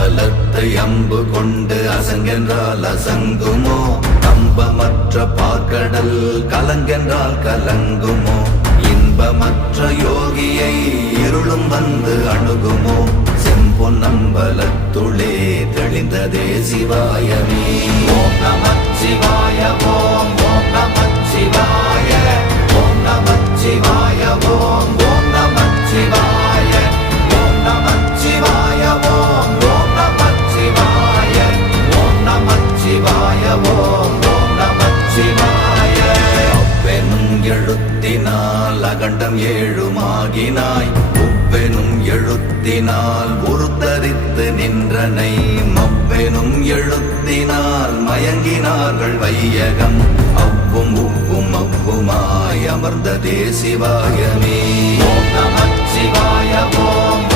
பலத்தை அம்பு கொண்டு அசங்கென்றால் அசங்குமோ? கம்பமற்ற பார்க்கடல் கலங்கென்றால் கலங்குமோ? இன்பமற்ற யோகியை இருளும் வந்து அணுகுமோ? செம்பொன்னம்பலத்துளே தெளிந்ததே சிவாயமே. ஓம் நமச்சிவாய ஓம் ஓம் நமச்சிவாய ஓம் நமச்சிவாய ஓம் ஓம் நமச்சிவாய ஓம் நமச்சிவாய ஓம் ஓம் நமச்சிவாய ஓம் நமச்சிவாய ஓம் ஓம் நமச்சிவாய. அவ்வெனும் எழுத்தினால் அகண்டம் ஏழுமாகினாய், உவ்வெனும் எழுத்தினால் உருத்தரித்து நின்றனை, மவ்வெனும் எழுத்தினால் மயங்கினார்கள் வையகம், அவ்வும் உவ்வும் அவ்வுமாய் அமர்ந்ததே சிவாயமே. ஓம் நமச்சிவாய ஓம்